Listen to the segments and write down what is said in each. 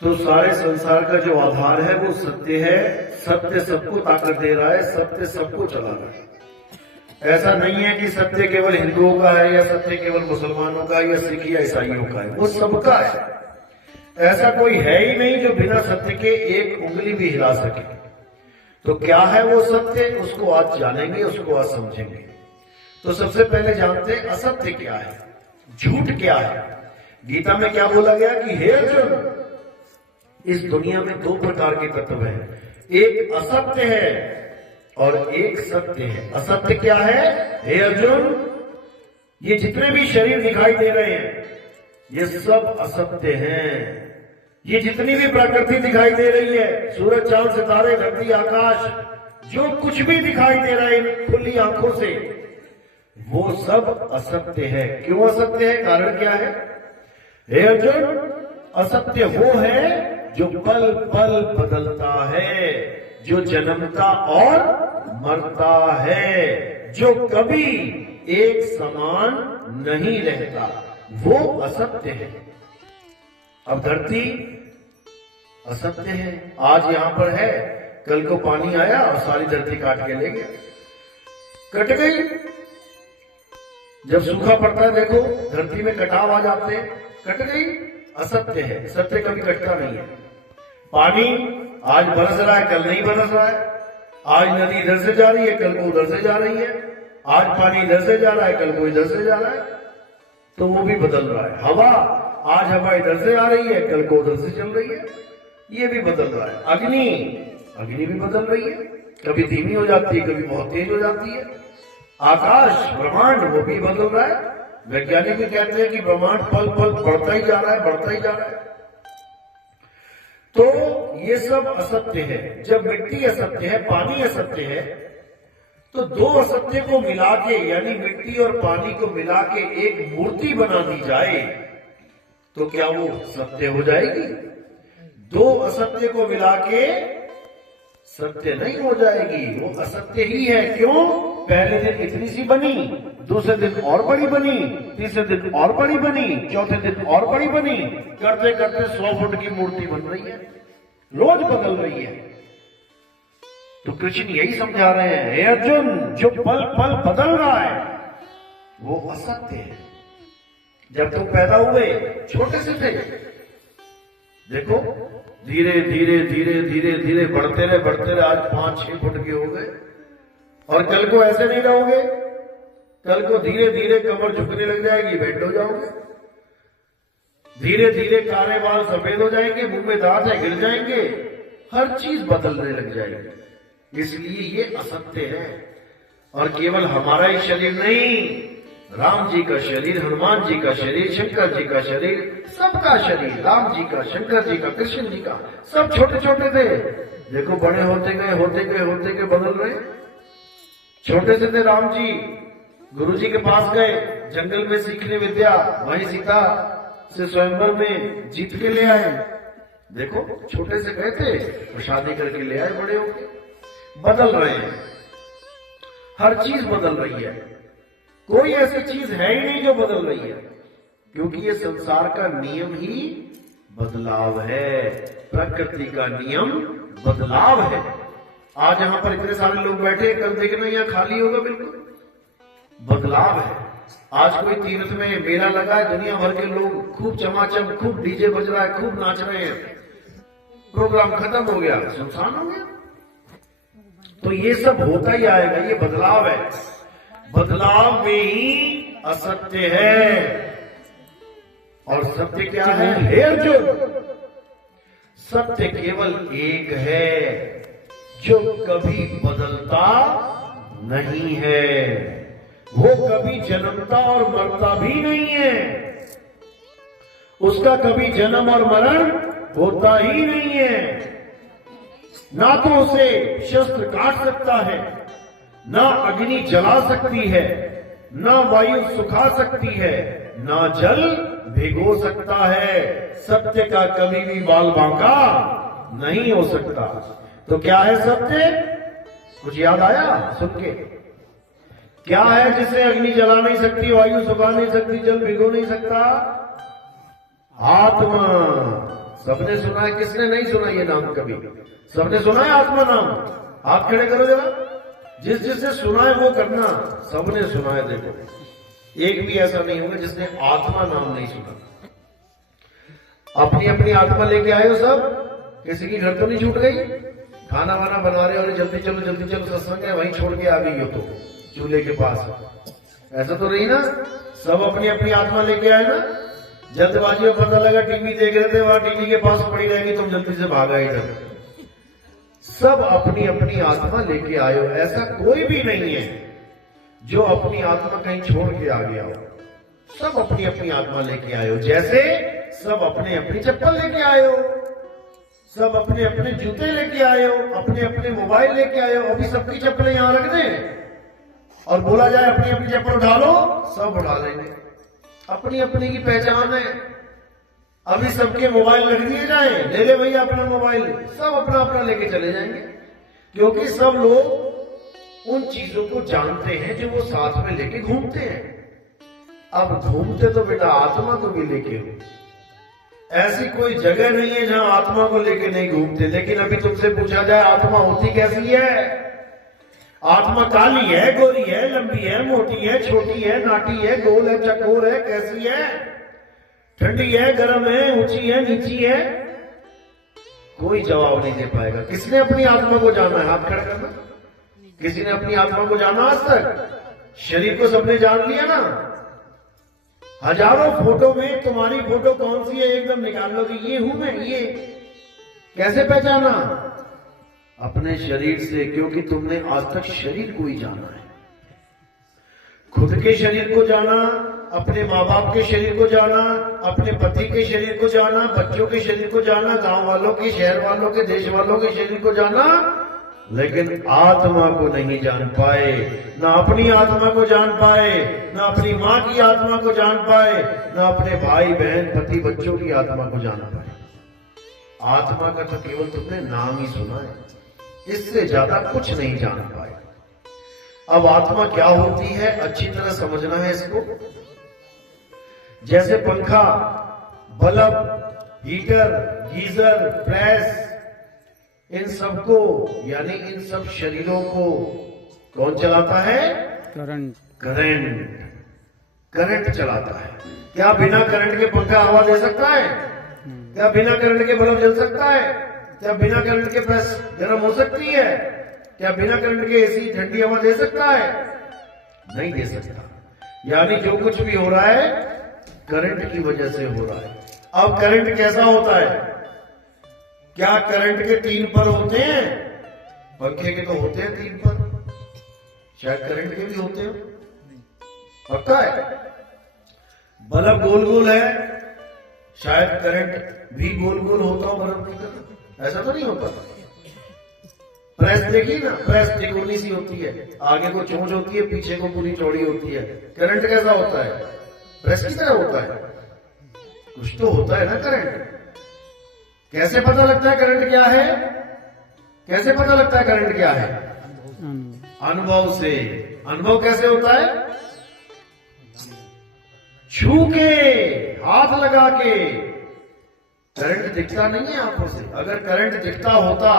तो सारे संसार का जो आधार है वो सत्य है। सत्य सबको ताकत दे रहा है, सत्य सबको चला रहा है। ऐसा नहीं है कि सत्य केवल हिंदुओं का है या सत्य केवल मुसलमानों का या सिख या ईसाइयों का है, वो सबका है। ऐसा कोई है ही नहीं जो बिना सत्य के एक उंगली भी हिला सके। तो क्या है वो सत्य, उसको आज जानेंगे, उसको आज समझेंगे। तो सबसे पहले जानते हैं असत्य क्या है, झूठ क्या है। गीता में क्या बोला गया कि हे अर्जुन, इस दुनिया में दो प्रकार के तत्व हैं, एक असत्य है और एक सत्य है। असत्य क्या है? हे अर्जुन, ये जितने भी शरीर दिखाई दे रहे हैं ये सब असत्य हैं। ये जितनी भी प्रकृति दिखाई दे रही है, सूरज चांद सितारे धरती आकाश, जो कुछ भी दिखाई दे रहा है खुली आंखों से, वो सब असत्य है। क्यों असत्य है? कारण क्या है? हे अर्जुन, असत्य वो है जो पल पल बदलता है, जो जन्मता और मरता है, जो कभी एक समान नहीं रहता, वो असत्य है। अब धरती असत्य है, आज यहां पर है, कल को पानी आया और सारी धरती काट के ले गया, कट गई। जब सूखा पड़ता है देखो धरती में कटाव आ जाते हैं, कट गई, असत्य है। सत्य कभी कटता नहीं है। पानी आज बरस रहा है, कल नहीं बरस रहा है। आज नदी इधर से जा रही है, कल को उधर से जा रही है। आज पानी इधर से जा रहा है, कल को इधर से जा रहा है, तो वो भी बदल रहा है। हवा, आज हवा इधर से आ रही है, कल को उधर से चल रही है, ये भी बदल रहा है। अग्नि भी बदल रही है, कभी धीमी हो जाती है, कभी बहुत तेज हो जाती है। आकाश, ब्रह्मांड, वो भी बदल रहा है। वैज्ञानिक भी कहते हैं कि ब्रह्मांड पल पल बढ़ता ही जा रहा है, बढ़ता ही जा रहा है। तो ये सब असत्य है। जब मिट्टी असत्य है, पानी असत्य है, तो दो असत्य को मिला के, यानी मिट्टी और पानी को मिला के एक मूर्ति बना दी जाए तो क्या वो सत्य हो जाएगी? दो असत्य को मिला के सत्य नहीं हो जाएगी, वो असत्य ही है। क्यों? पहले दिन इतनी सी बनी, दूसरे दिन और बड़ी बनी, तीसरे दिन और बड़ी बनी, चौथे दिन और बड़ी बनी, करते करते 100 फुट की मूर्ति बन रही है, रोज बदल रही है। तो कृष्ण यही समझा रहे हैं, हे अर्जुन, जो पल पल बदल रहा है वो असत्य है। जब तुम पैदा हुए छोटे से थे, देखो धीरे धीरे धीरे धीरे धीरे बढ़ते रहे आज 5-6 फुट के हो गए। और कल को ऐसे नहीं रहोगे, कल को धीरे धीरे कमर झुकने लग जाएगी, बेड हो जाओगे। धीरे धीरे काले बाल सफेद हो जाएंगे, मुंह में दांत है गिर जाएंगे, हर चीज बदलने लग जाएगी। इसलिए ये असत्य है। और केवल हमारा ही शरीर नहीं, राम जी का शरीर, हनुमान जी का शरीर, शंकर जी का शरीर, सबका शरीर, राम जी का, शंकर जी का, कृष्ण जी का, सब छोटे छोटे थे। देखो बड़े होते गए बदल रहे। छोटे से थे राम जी, गुरु जी के पास गए, जंगल में सीखने विद्या, वहीं सीता से स्वयंवर में जीत के ले आए। देखो छोटे से गए थे और शादी करके ले आए बड़े होके। बदल रहे हैं, हर चीज बदल रही है। कोई ऐसी चीज है ही नहीं जो बदल रही है, क्योंकि ये संसार का नियम ही बदलाव है। प्रकृति का नियम बदलाव है। आज यहां पर इतने सारे लोग बैठे, कल देखना यहाँ खाली होगा, बिल्कुल बदलाव है। आज कोई तीर्थ में मेला लगा है, दुनिया भर के लोग खूब चमाचम, खूब डीजे बज रहा है, खूब नाच रहे हैं, प्रोग्राम खत्म हो गया, सुनसान हो गया। तो ये सब होता ही आएगा, ये बदलाव है। बदलाव में ही असत्य है। और सत्य क्या है? हे अर्जुन, सत्य केवल एक है जो कभी बदलता नहीं है, वो कभी जन्मता और मरता भी नहीं है, उसका कभी जन्म और मरण होता ही नहीं है। ना तो उसे शस्त्र काट सकता है, ना अग्नि जला सकती है, ना वायु सुखा सकती है, ना जल भिगो सकता है। सत्य का कभी भी बाल बांका नहीं हो सकता। तो क्या है सत्य? कुछ याद आया सुन के? क्या है जिसे अग्नि जला नहीं सकती, वायु सुखा नहीं सकती, जल भिगो नहीं सकता? आत्मा। सबने सुना है, किसने नहीं सुना ये नाम कभी? सबने सुना है आत्मा नाम? हाथ खड़े करो जरा, जिस जिसने सुना है वो करना। सबने सुना है, देखो एक भी ऐसा नहीं होगा जिसने आत्मा नाम नहीं सुना। अपनी अपनी आत्मा लेके आए हो सब, किसी की घर तो नहीं छूट गई? खाना वाना बना रहे हो, जल्दी चलो सत्संग है, वहीं छोड़ के आ गई हो तो चूल्हे के पास, ऐसा तो नहीं ना? सब अपनी अपनी आत्मा लेके आए ना? जल्दबाजी में पता लगा टीवी देख रहे थे, वहां टीवी के पास पड़ी रहेगी, तुम जल्दी से भागा इधर। सब अपनी अपनी आत्मा लेके आए हो, ऐसा कोई भी नहीं है जो अपनी आत्मा कहीं छोड़ के आ गया हो। सब अपनी अपनी आत्मा लेके आए हो, जैसे सब अपने अपनी चप्पल लेके आए हो, सब अपने अपने जूते लेके आए हो, अपने अपने मोबाइल लेके आए हो। अभी सबकी चप्पलें यहां रख दें और बोला जाए अपनी अपनी चप्पल उठा लो, सब उठा लेंगे। अपनी अपनी की पहचान है। अभी सबके मोबाइल रख दिए जाए, ले ले भैया अपना मोबाइल, सब अपना अपना लेके चले जाएंगे, क्योंकि सब लोग उन चीजों को जानते हैं जो वो साथ में लेके घूमते हैं। अब घूमते तो बेटा आत्मा को भी लेके हो, ऐसी कोई जगह नहीं है जहां आत्मा को लेके नहीं घूमते। लेकिन अभी तुमसे पूछा जाए आत्मा होती कैसी है? आत्मा काली है, गोरी है, लंबी है, मोटी है, छोटी है, नाटी है, गोल है, चकोर है, कैसी है? ठंडी है, गर्म है, ऊंची है, नीची है? कोई जवाब नहीं दे पाएगा। किसने अपनी आत्मा को जाना है? हाथ खड़ा करना। किसी ने अपनी आत्मा को जाना आज तक? शरीर को सबने जान लिया ना? हजारों फोटो में तुम्हारी फोटो कौन सी है एकदम निकाल लो कि ये हूं मैं, ये कैसे पहचाना? अपने शरीर से, क्योंकि तुमने आज तक शरीर को ही जाना है। खुद के शरीर को जाना, अपने माँ बाप के शरीर को जाना, अपने पति के शरीर को जाना, बच्चों के शरीर को जाना, गांव वालों के, शहर वालों के, देश वालों के शरीर को जाना, लेकिन आत्मा को नहीं जान पाए। ना अपनी आत्मा को जान पाए, ना अपनी माँ की आत्मा को जान पाए, ना अपने भाई बहन पति बच्चों की आत्मा को जान पाए। आत्मा का तो केवल तुमने नाम ही सुना है, इससे ज्यादा कुछ नहीं जान पाए। अब आत्मा क्या होती है अच्छी तरह समझना है इसको। जैसे पंखा, बल्ब, हीटर, गीजर, प्रेस, इन सबको यानी इन सब शरीरों को कौन चलाता है? करंट चलाता है। क्या बिना करंट के पंखा हवा दे सकता है? क्या बिना करंट के बल्ब जल सकता है? क्या बिना करंट के प्रेस गर्म हो सकती है? क्या बिना करंट के एसी ठंडी हवा दे सकता है? नहीं दे सकता। यानी जो कुछ भी हो रहा है करंट की वजह से हो रहा है। अब करंट कैसा होता है? क्या करंट के 3 पर होते हैं? पंखे के तो होते हैं 3 पर, शायद करंट के भी होते हो, पक्का है? बल्ब गोल गोल है, शायद करंट भी गोल गोल होता हो बल्ब की तरह, ऐसा तो नहीं होता। प्रेस देखिए ना, प्रेस तिकोनी सी होती है, आगे को चोंच होती है, पीछे को पूरी चौड़ी होती है। करंट कैसा होता है? प्रेस की तरह होता है। कुछ तो होता है ना करंट। कैसे पता लगता है करंट क्या है? कैसे पता लगता है करंट क्या है? अनुभव से। अनुभव कैसे होता है? छू के, हाथ लगा के। करंट दिखता नहीं है आंखों से। अगर करंट दिखता होता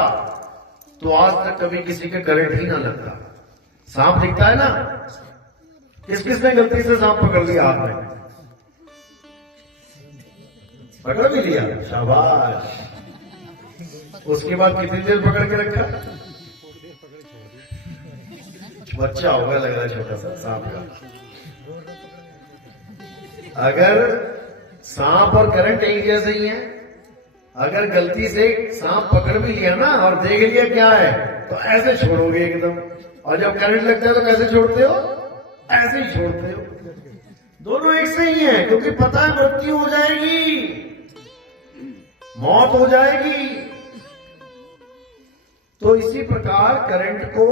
तो आज तक कभी किसी के करंट ही ना लगता। सांप दिखता है ना? किस किसने गलती से सांप पकड़ लिया हाथ में? पकड़ भी लिया, शाबाश। उसके बाद कितनी देर पकड़ के रखा? बच्चा होगा लग रहा है छोटा सा सांप का। अगर सांप और करंट एक जैसे ही है, अगर गलती से सांप पकड़ भी लिया ना और देख लिया क्या है तो ऐसे छोड़ोगे एकदम, और जब करंट लगता है तो कैसे छोड़ते हो? ऐसे ही छोड़ते हो। दोनों एक से ही है, क्योंकि पता है मृत्यु हो जाएगी, मौत हो जाएगी। तो इसी प्रकार करंट को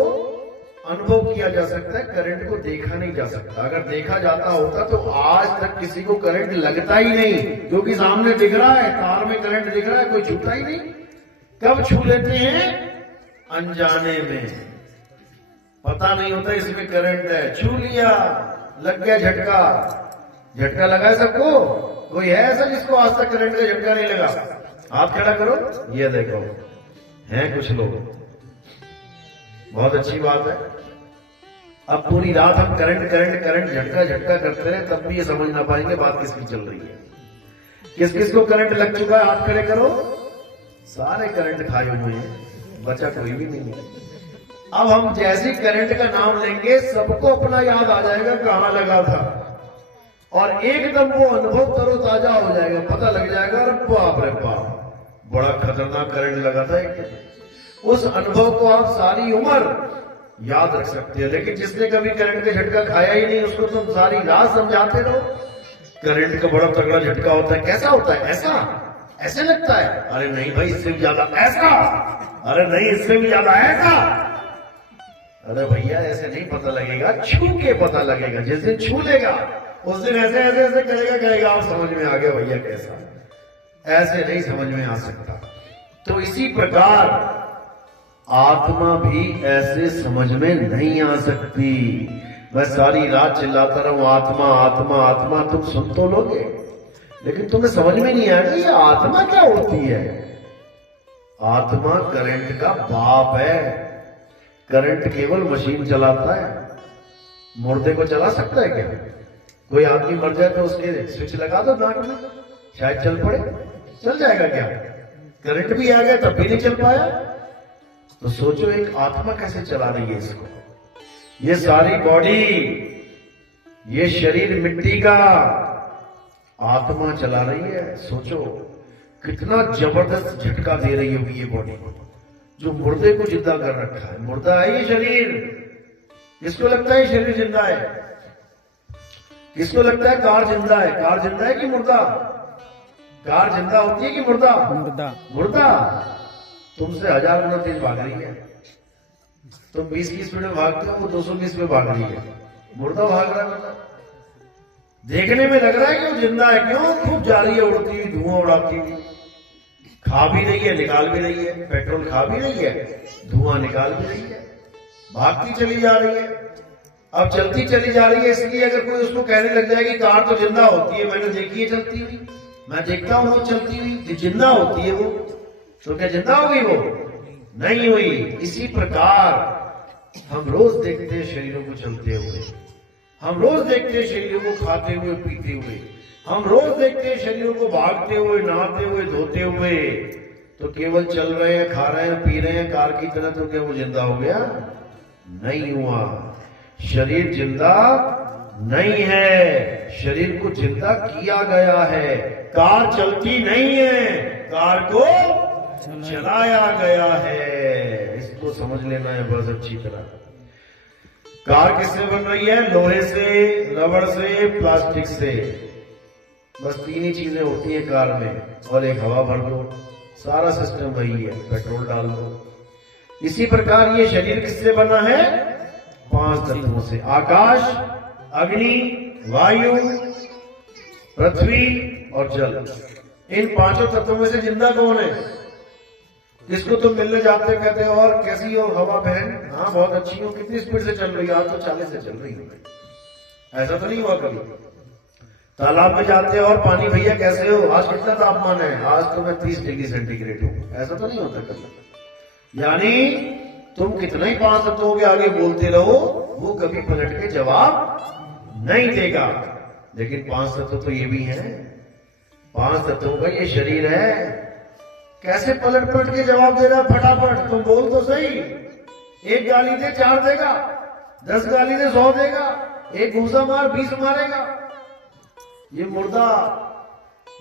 अनुभव किया जा सकता है, करंट को देखा नहीं जा सकता। अगर देखा जाता होता तो आज तक किसी को करंट लगता ही नहीं, क्योंकि सामने दिख रहा है, तार में करंट दिख रहा है, कोई छूता ही नहीं। कब छू लेते हैं? अनजाने में, पता नहीं होता इसमें करंट है, छू लिया, लग गया झटका। झटका लगा है सबको? कोई है ऐसा जिसको आज तक करंट का झटका नहीं लगा? हाथ खड़ा करो, ये देखो हैं कुछ लोग, बहुत अच्छी बात है। अब पूरी रात हम करंट करंट करंट झटका झटका करते रहे तब भी ये समझ ना पाएंगे बात किसकी चल रही है। किस किस को करंट लग चुका है, हाथ खड़े करो। सारे करंट खाए हुए हैं, बचा कोई भी नहीं है। अब हम जैसी करंट का नाम लेंगे सबको अपना याद आ जाएगा कहां लगा था, और एकदम वो अनुभव तरोताजा हो जाएगा, पता लग जाएगा अरे बाप रे बाप बड़ा खतरनाक करंट लगा था एक। उस अनुभव को आप सारी उम्र याद रख सकते हैं। लेकिन जिसने कभी करंट का झटका खाया ही नहीं उसको तुम सारी रात समझाते रहो करंट का बड़ा तगड़ा झटका होता है, कैसा होता है, ऐसा ऐसे लगता है, अरे नहीं भाई इससे भी ज्यादा ऐसा, अरे नहीं इससे भी ज्यादा ऐसा। अरे भैया ऐसे नहीं पता लगेगा, छू के पता लगेगा। जिस दिन छू लेगा उस दिन ऐसे ऐसे ऐसे करेगा आप समझ में आ गया भैया कैसा, ऐसे नहीं समझ में आ सकता। तो इसी प्रकार आत्मा भी ऐसे समझ में नहीं आ सकती। मैं सारी रात चिल्लाता रहूं आत्मा आत्मा आत्मा, तुम सुन तो लोगे लेकिन तुम्हें समझ में नहीं आएगा ये आत्मा क्या होती है। आत्मा करंट का बाप है। करंट केवल मशीन चलाता है, मुर्दे को चला सकता है क्या? कोई आदमी मर जाए तो उसके स्विच लगा दो नाक में, शायद चल पड़े, चल जाएगा क्या? करंट भी आ गया तब भी नहीं चल पाया। तो सोचो एक आत्मा कैसे चला रही है इसको। ये सारी बॉडी, ये शरीर मिट्टी का, आत्मा चला रही है। सोचो कितना जबरदस्त झटका दे रही होगी ये बॉडी, जो मुर्दे को जिंदा कर रखा है। मुर्दा है ये शरीर, किसको लगता है ये शरीर जिंदा है? किसको लगता है कार जिंदा है? कार जिंदा है कि मुर्दा? कार जिंदा होती है कि मुर्दा? मुर्दा। मुर्दा तुमसे 1000 गुना तेज भाग रही है। तुम 20 की स्पीड में भागते हो, वो 220 में भाग रही है। मुर्दा भाग रहा है, मतलब देखने में लग रहा है कि वो जिंदा है। क्यों? खूब जा रही है उड़ती हुई, धुआं उड़ाती हुई, खा भी रही है निकाल भी रही है, पेट्रोल खा भी रही है, धुआं निकाल भी रही है, भागती चली जा रही है। अब चलती चली जा रही है, इसलिए अगर कोई उसको कहने लग जाए कि कार तो जिंदा होती है, मैंने देखी है चलती हुई, मैं देखता हूं वो चलती हुई, जिंदा होती है वो, तो क्या जिंदा होगी वो? नहीं हुई। इसी प्रकार हम रोज देखते हैं शरीरों को चलते हुए, हम रोज देखते हैं शरीरों को खाते हुए पीते हुए, हम रोज देखते हैं शरीरों को भागते हुए नहाते हुए धोते हुए। तो केवल चल रहे हैं, खा रहे हैं, पी रहे हैं कार की तरह, तो क्या वो जिंदा हो गया? नहीं हुआ। शरीर जिंदा नहीं है, शरीर को जिंदा किया गया है। कार चलती नहीं है, कार को चलाया गया है। इसको समझ लेना है बस अच्छी तरह। कार किससे बन रही है? लोहे से, रबड़ से, प्लास्टिक से। बस 3 ही चीजें होती है कार में, और एक हवा भर दो, सारा सिस्टम वही है, पेट्रोल डाल दो। इसी प्रकार ये शरीर किससे बना है? 5 तत्वों से, आकाश, अग्नि, वायु, पृथ्वी और जल। इन 5 तत्वों में से जिंदा कौन है? जिसको तुम मिलने जाते कहते हो और कैसी हो हवा बहन? हाँ बहुत अच्छी हो, कितनी स्पीड से चल रही है? आज तो 40 से चल रही है। ऐसा तो नहीं हुआ कभी? तालाब में जाते हो और पानी भैया कैसे हो? आज कितना तापमान है? आज तो मैं 30 डिग्री सेंटीग्रेड हूं। ऐसा तो नहीं होता कभी। यानी तुम कितना ही 5 तत्वों के आगे बोलते रहो, वो कभी पलट के जवाब नहीं देगा। लेकिन 5 तत्व तो ये भी हैं, 5 तत्वों का ये शरीर है। कैसे पलट पलट के जवाब दे रहा? फटाफट तुम बोल तो सही। 1 गाली दे 4 देगा, 10 गाली दे 100 देगा, 1 घूसा मार 20 मारेगा। ये मुर्दा,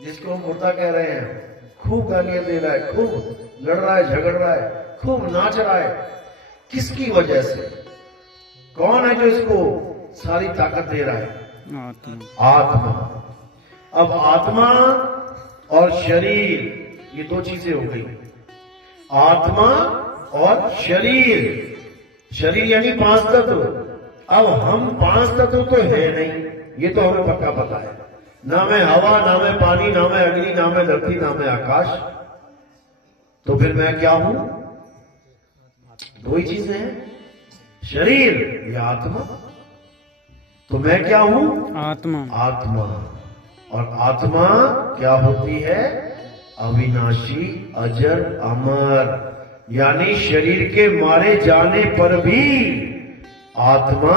जिसको हम मुर्दा कह रहे हैं, खूब गालियां दे रहा है, खूब लड़ रहा है, झगड़ रहा है, खूब नाच रहा है। किसकी वजह से? कौन है जो इसको सारी ताकत दे रहा है? आत्मा। अब आत्मा और शरीर, ये 2 चीजें हो गई, आत्मा और शरीर। शरीर यानी 5 तत्व। अब हम 5 तत्व तो है नहीं, ये तो हमें पक्का पता है। ना मैं हवा, ना मैं पानी, ना मैं अग्नि, ना मैं धरती, ना मैं आकाश। तो फिर मैं क्या हूं? 2 ही चीजें हैं, शरीर या आत्मा। तो मैं क्या हूं? आत्मा। आत्मा। और आत्मा क्या होती है? अविनाशी, अजर, अमर, यानी शरीर के मारे जाने पर भी आत्मा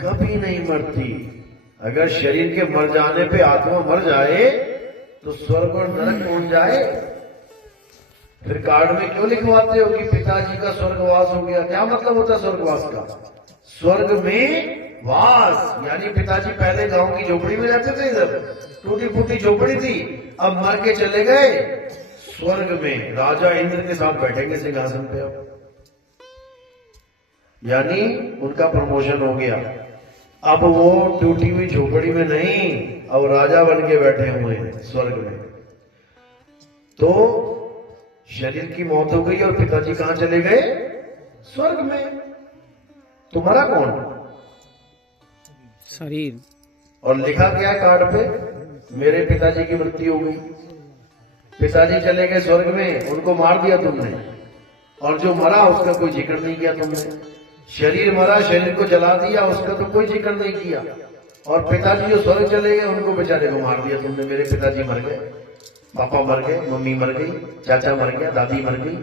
कभी नहीं मरती। अगर शरीर के मर जाने पे आत्मा मर जाए तो स्वर्ग और नरक कौन जाए? फिर कार्ड में क्यों लिखवाते हो कि पिताजी का स्वर्गवास हो गया? क्या मतलब होता है स्वर्गवास का? स्वर्ग में वास, यानी पिताजी पहले गांव की झोपड़ी में रहते थे, इधर टूटी फूटी झोपड़ी थी, अब मर के चले गए स्वर्ग में, राजा इंद्र के साथ बैठेंगे सिंहासन पे। अब यानी उनका प्रमोशन हो गया, अब वो टूटी हुई झोपड़ी में नहीं, अब राजा बन के बैठे हुए हैं स्वर्ग में। तो शरीर की मौत हो गई और पिताजी कहां चले गए? स्वर्ग में। तो मरा कौन? शरीर। और लिखा गया कार्ड पे, मेरे पिताजी की मृत्यु हो गई, पिताजी चले गए स्वर्ग में, उनको मार दिया तुमने, और जो मरा उसका कोई जिक्र नहीं किया तुमने। शरीर मरा, शरीर को जला दिया, उसका तो कोई जिक्र नहीं किया। और पिताजी जो स्वर्ग चले गए उनको बेचारे को मार दिया तुमने। मेरे पिताजी मर गए, पापा मर गए, मम्मी मर गई, चाचा मर गया, दादी मर गई।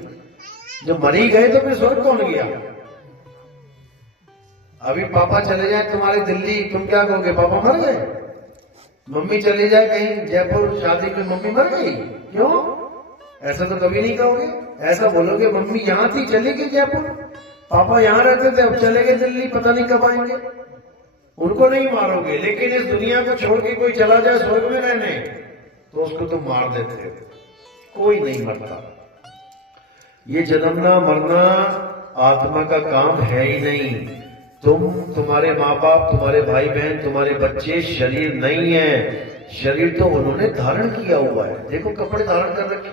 जब मर ही गए तो फिर स्वर्ग कौन गया? अभी पापा चले जाए तुम्हारे दिल्ली, तुम क्या कहोगे? पापा मर गए। मम्मी चली जाए कहीं जयपुर शादी में, मम्मी मर गई। क्यों? ऐसा तो कभी नहीं कहोगे। ऐसा बोलोगे मम्मी यहाँ थी, चली गई जयपुर, पापा यहाँ रहते थे, अब चले गए दिल्ली, पता नहीं कब आएंगे। उनको नहीं मारोगे। लेकिन इस दुनिया को छोड़ के कोई चला जाए स्वर्ग में रहने तो उसको तो मार देते हो। कोई नहीं मरता। ये जन्मना मरना आत्मा का काम है ही नहीं। तुम, तुम्हारे माँ बाप, तुम्हारे भाई बहन, तुम्हारे बच्चे शरीर नहीं है। शरीर तो उन्होंने धारण किया हुआ है। देखो कपड़े धारण कर रखे,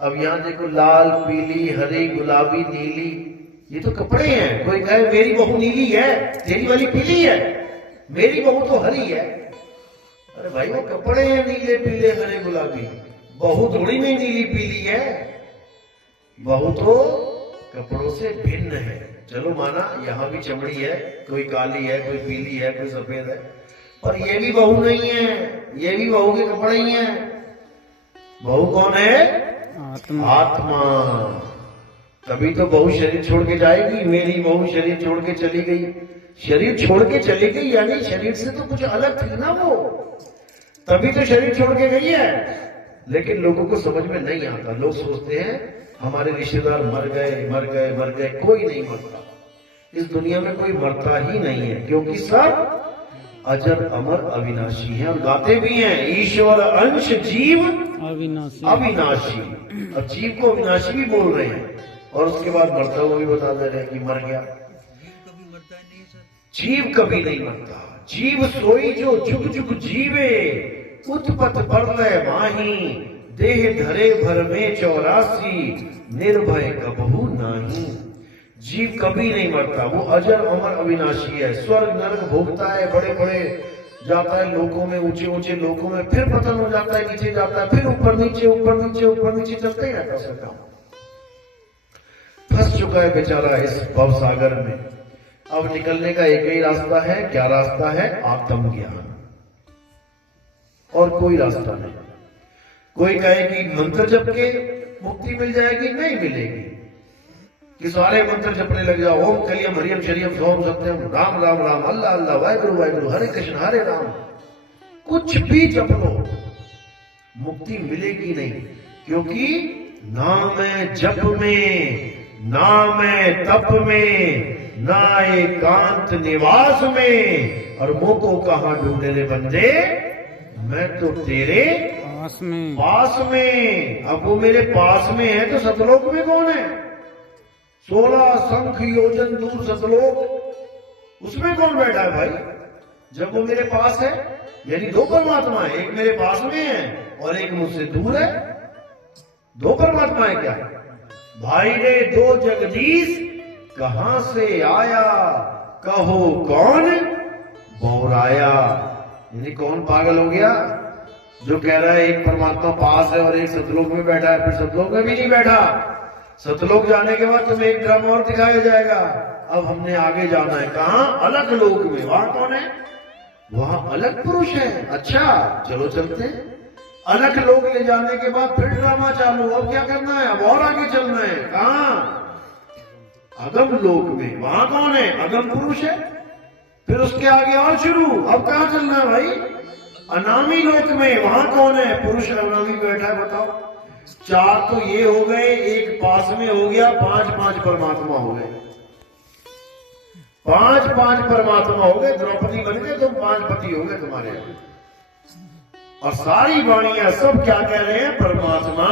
अब यहाँ देखो लाल, पीली, हरी, गुलाबी, नीली, ये तो कपड़े हैं। कोई कहे मेरी बहू नीली है, तेरी वाली पीली है, मेरी बहू तो हरी है। अरे भाई वो कपड़े हैं नीले, पीले, हरे, गुलाबी। बहू थोड़ी नहीं नीली पीली है, बहू तो कपड़ों से भिन्न है। चलो माना यहाँ भी चमड़ी है, कोई काली है, कोई पीली है, कोई सफेद है, पर ये भी बहू नहीं है, ये भी बहू के कपड़े ही हैं। बहू कौन है? आत्मा। तभी तो बहू शरीर छोड़ के जाएगी। मेरी बहू शरीर छोड़ के चली गई, शरीर छोड़ के चली गई यानी शरीर से तो कुछ अलग थी ना वो, तभी तो शरीर छोड़ के गई है। लेकिन लोगों को समझ में नहीं आता। लोग सोचते हैं हमारे रिश्तेदार मर गए, मर गए, मर गए। कोई नहीं मरता इस दुनिया में, कोई मरता ही नहीं है, क्योंकि सब अजर, अमर, अविनाशी है। और गाते भी हैं ईश्वर अंश जीव अविनाशी। अविनाशी। अब जीव को अविनाशी भी बोल रहे हैं और उसके बाद मरता हुआ भी बता दे रहे हैं कि मर गया। जीव कभी नहीं मरता। जीव सोई जो जुग जुग जीवे, उत्पत परलय माही, देह धरे भर में 84, निर्भय कबहू नाही। जीव कभी नहीं मरता, वो अजर, अमर, अविनाशी है। स्वर्ग नरक भोगता है, बड़े बड़े जाता है लोकों में, ऊंचे ऊंचे लोकों में, फिर पतन हो जाता है, नीचे जाता है, फिर ऊपर नीचे, ऊपर नीचे, ऊपर नीचे, चलता ही रहता है उसका। फंस चुका है बेचारा इस भव सागर में। अब निकलने का एक ही रास्ता है। क्या रास्ता है? आत्मज्ञान, और कोई रास्ता नहीं। कोई कहे कि मंत्र जप के मुक्ति मिल जाएगी, नहीं मिलेगी। कि सारे मंत्र जपने लग जाओ, ओम कलियम हरियम शरियम सोम सत्यम, राम राम राम, अल्लाह अल्लाह, वाहिगुरु वाहिगुरु, हरे कृष्ण हरे राम, कुछ भी जप लो, मुक्ति मिलेगी नहीं। क्योंकि नाम है जप में, नाम है तप में, ना एकांत निवास में, और मुंह को कहां ढूंढे रे बंदे, मैं तो तेरे पास में। पास में। अब वो मेरे पास में है तो सतलोक में कौन है? 16 शंख योजन दूर सतलोक, उसमें कौन बैठा है भाई? जब वो मेरे पास है, यानी दो परमात्मा है, एक मेरे पास में है और एक मुझसे दूर है। दो परमात्मा है क्या भाई रे? दो जगदीश कहां से आया, कहो कौन बौराया? यानी कौन पागल हो गया जो कह रहा है एक परमात्मा पास है और एक सतलोक में बैठा है? फिर सतलोक में भी नहीं बैठा। सतलोक जाने के बाद तुम्हें एक ड्रामा और दिखाया जाएगा। अब हमने आगे जाना है, कहां? अलग लोक में। वहां कौन है? वहां अलग पुरुष है। अच्छा चलो चलते हैं। अलग लोग ले जाने के बाद फिर ड्रामा चालू। अब क्या करना है, अब और आगे चलना है। कहां? अगम लोक में। वहां कौन है? अगम पुरुष है। फिर उसके आगे और शुरू। अब कहां चलना है भाई? अनामी लोक में। वहां कौन है? पुरुष अनामी बैठा है। बताओ, 4 तो ये हो गए, एक पास में हो गया, 5 परमात्मा हो गए। 5 परमात्मा हो गए। द्रौपदी बन गए तुम, 5 पति हो गए तुम्हारे। और सारी वाणियां सब क्या कह रहे हैं? परमात्मा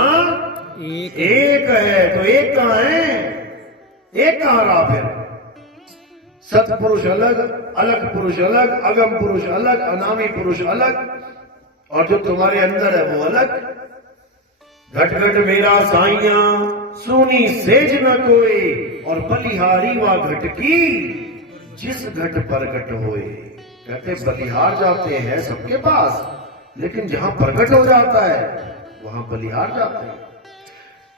एक है। तो एक कहां है? एक कहां रहा फिर? सतपुरुष अलग, अलग पुरुष अलग, अगम पुरुष अलग, अनामी पुरुष अलग, और जो तुम्हारे अंदर है वो अलग। घट घट मेरा साइया सुनी सेज न कोई, और बलिहारी वा घट की जिस घट प्रगट होए। कहते बलिहार जाते हैं सबके पास, लेकिन जहां प्रगट हो जाता है वहां बलिहार जाते हैं।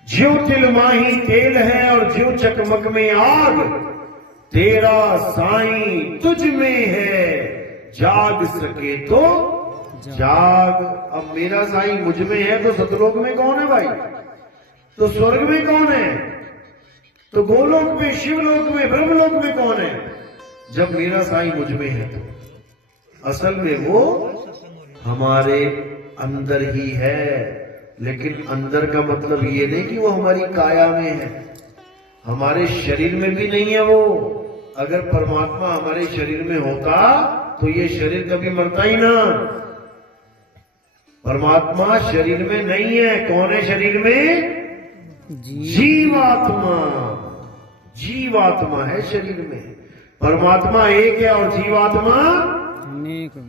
ज्यों तिल माही तेल है और ज्यों चकमक में आग, तेरा साईं तुझ में है, जाग सके तो जाग। अब मेरा साईं मुझ में है तो सतलोक में कौन है भाई? तो स्वर्ग में कौन है? तो गोलोक में, शिवलोक में, ब्रह्मलोक में कौन है? जब मेरा साईं मुझ में है तो असल में वो हमारे अंदर ही है। लेकिन अंदर का मतलब ये नहीं कि वो हमारी काया में है, हमारे शरीर में भी नहीं है वो। अगर परमात्मा हमारे शरीर में होता तो ये शरीर कभी मरता ही ना। परमात्मा शरीर में नहीं है। कौन है शरीर में? जीवात्मा। जीवात्मा है शरीर में। परमात्मा एक है और जीवात्मा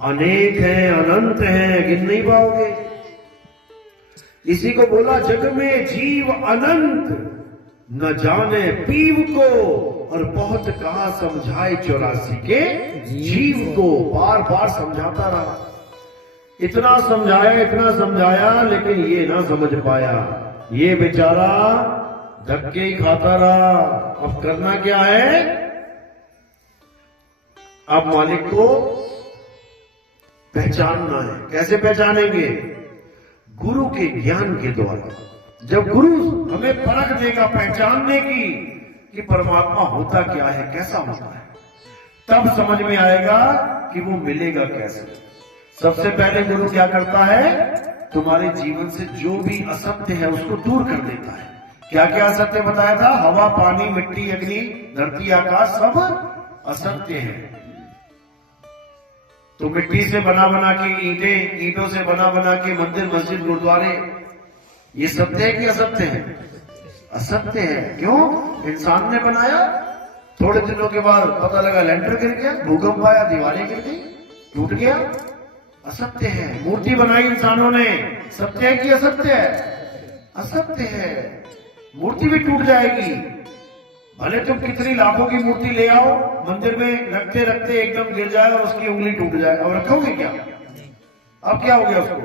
अनेक हैं, अनंत हैं, गिन नहीं पाओगे। इसी को बोला जग में जीव अनंत, न जाने पीव को, और बहुत कहा समझाए 84 के जीव को। बार बार समझाता रहा, इतना समझाया, लेकिन ये ना समझ पाया। ये बेचारा धक्के ही खाता रहा। अब करना क्या है? अब मालिक को पहचानना है। कैसे पहचानेंगे? गुरु के ज्ञान के द्वारा। जब गुरु हमें परख देगा पहचानने की कि परमात्मा होता क्या है, कैसा होता है, तब समझ में आएगा कि वो मिलेगा कैसे। सबसे पहले गुरु क्या करता है? तुम्हारे जीवन से जो भी असत्य है उसको दूर कर देता है। क्या क्या असत्य बताया था? हवा, पानी, मिट्टी, अग्नि, धरती, आकाश सब असत्य है। तो मिट्टी से बना बना के ईंटें, ईंटों से बना बना के मंदिर, मस्जिद, गुरुद्वारे, ये सत्य है कि असत्य है? असत्य है। क्यों? इंसान ने बनाया, थोड़े दिनों के बाद पता लगा लेंटर गिर गया, भूकंप आया, दीवारें गिर गई, टूट गया। असत्य है। मूर्ति बनाई इंसानों ने, सत्य है कि असत्य है? असत्य है। मूर्ति भी टूट जाएगी। भले तुम कितनी लाखों की मूर्ति ले आओ, मंदिर में रखते रखते एकदम गिर जाए और उसकी उंगली टूट जाए, अब रखोगे क्या? अब क्या हो गया उसको?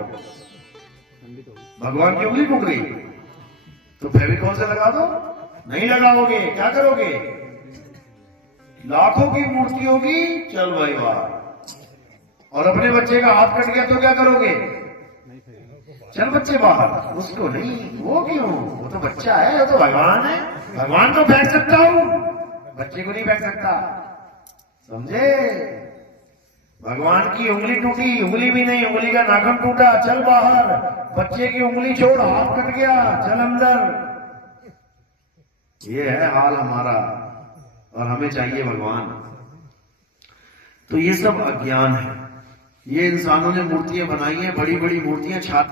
भगवान की उंगली टूट गई तो फेविकॉल से लगा दो? नहीं लगाओगे। क्या करोगे? लाखों की मूर्ति होगी, चल भाई वाह। और अपने बच्चे का हाथ कट गया तो क्या करोगे? चल बच्चे बाहर। उसको नहीं। वो क्यों? वो तो बच्चा है, वो तो भगवान है। भगवान को फेंक सकता हूं, बच्चे को नहीं फेंक सकता। समझे? भगवान की उंगली टूटी, उंगली भी नहीं, उंगली का नाखून टूटा, चल बाहर। बच्चे की उंगली छोड़, हाथ कट गया, चल अंदर। ये है हाल हमारा, और हमें चाहिए भगवान। तो ये सब अज्ञान है। ये इंसानों ने मूर्तियां बनाई हैं, बड़ी बड़ी मूर्तियां, छाती